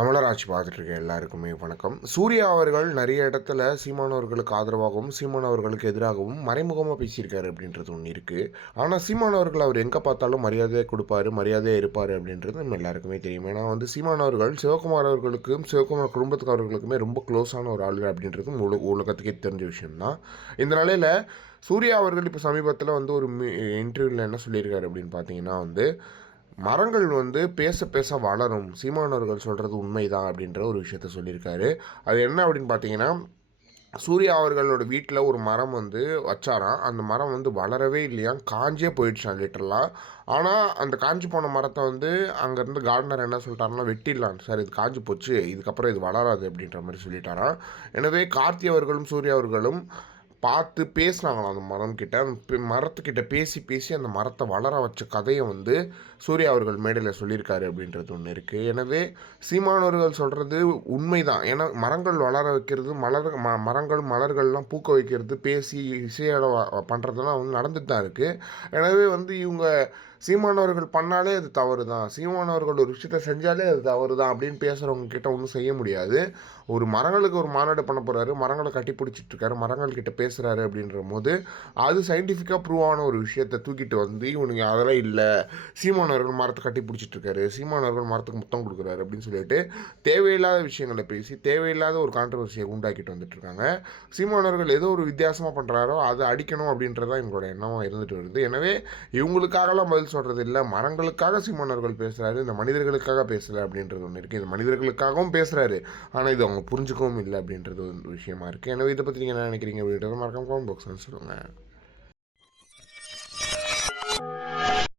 தமிழராட்சி பார்த்துட்ருக்க எல்லாருக்குமே வணக்கம். சூர்யா அவர்கள் நிறைய இடத்துல சீமானவர்களுக்கு ஆதரவாகவும் சீமானவர்களுக்கு எதிராகவும் மறைமுகமாக பேசியிருக்காரு அப்படின்றது ஒன்று இருக்குது ஆனால் சீமானவர்கள் அவர் எங்கே பார்த்தாலும் மரியாதையாக கொடுப்பாரு மரியாதையாக இருப்பார் அப்படின்றது நம்ம எல்லாருக்குமே தெரியும். ஏன்னா வந்து சீமானவர்கள் சிவகுமார் அவர்களுக்கும் சிவகுமார் குடும்பத்துக்காரர்களுக்குமே ரொம்ப க்ளோஸான ஒரு ஆளு அப்படின்றது உல உலகத்துக்கே தெரிஞ்ச விஷயம்தான். இந்த நிலையில் சூர்யா அவர்கள் இப்போ சமீபத்தில் வந்து ஒரு இன்டர்வியூவில் என்ன சொல்லியிருக்காரு அப்படின்னு பார்த்தீங்கன்னா வந்து மரங்கள் வந்து பேச பேச வளரும். சீமானவர்கள் சொல்கிறது உண்மைதான் அப்படின்ற ஒரு விஷயத்த சொல்லியிருக்காரு. அது என்ன அப்படின்னு பார்த்தீங்கன்னா சூர்யா அவர்களோட வீட்டில் ஒரு மரம் வந்து வச்சாராம். அந்த மரம் வந்து வளரவே இல்லையா காஞ்சே போயிடுச்சான் லிட்டரலாக ஆனால் அந்த காஞ்சி போன மரத்தை வந்து அங்கேருந்து கார்டனர் என்ன சொல்லிட்டாருன்னா வெட்டிடலாம். சார் இது காஞ்சி போச்சு. இதுக்கப்புறம் இது வளராது அப்படின்ற மாதிரி சொல்லிட்டாராம். எனவே கார்த்தி அவர்களும் சூர்யா அவர்களும் பார்த்து பேசினாங்களாம் அந்த மரம் கிட்ட பே- மரத்துக்கிட்ட பேசி பேசி அந்த மரத்தை வளர வச்ச கதையை வந்து சூர்யா அவர்கள் மேடையில் சொல்லியிருக்காரு அப்படின்றது ஒன்று இருக்குது எனவே சீமானவர்கள் சொல்கிறது உண்மைதான். ஏன்னா மரங்கள் வளர வைக்கிறது மலர் ம மரங்கள் மலர்கள்லாம் பூக்க வைக்கிறது பேசி இசையோட பண்ணுறதெல்லாம் வந்து நடந்துட்டு தான் இருக்குது எனவே வந்து இவங்க சீமானவர்கள் பண்ணாலே அது தவறு தான் சீமானவர்கள் ஒரு விஷயத்த செஞ்சாலே அது தவறு தான் அப்படின்னு பேசுகிறவங்க கிட்ட ஒன்றும் செய்ய முடியாது. ஒரு மரங்களுக்கு ஒரு மாநாடு பண்ண போகிறாரு மரங்களை கட்டி பிடிச்சிட்ருக்காரு மரங்கள் கிட்ட பேசுகிறாரு அப்படின்ற போது அது சயின்டிஃபிக்காக ப்ரூவ் ஆன ஒரு விஷயத்தை தூக்கிட்டு வந்து இவனுங்க அதெல்லாம் இல்லை சீமானவர்கள் மரத்தை கட்டி பிடிச்சிட்டு இருக்காரு சீமானவர்கள் மரத்துக்கு முத்தம் கொடுக்குறாரு அப்படின்னு சொல்லிட்டு தேவையில்லாத விஷயங்களை பேசி தேவையில்லாத ஒரு கான்ட்ரவர்சியை உண்டாக்கிட்டு வந்துட்டுருக்காங்க சீமானவர்கள் ஏதோ ஒரு வித்தியாசமாக பண்ணுறாரோ அதை அடிக்கணும் அப்படின்றதான் எங்களோட எண்ணமாக இருந்துட்டு வருது. எனவே இவங்களுக்காகலாம் பதில் சொல்கிறது இல்லை மரங்களுக்காக சீமானவர்கள் பேசுகிறாரு இந்த மனிதர்களுக்காக பேசலை அப்படின்றது ஒன்று இருக்குது இது மனிதர்களுக்காகவும் பேசுகிறாரு ஆனால் இது அவங்க புரிஞ்சுக்கவும் இல்லை அப்படின்றது ஒரு விஷயமா இருக்குது எனவே இதை பற்றி நீங்கள் என்ன நினைக்கிறீங்க அப்படின்றத marca un buen boxeo en su lugar.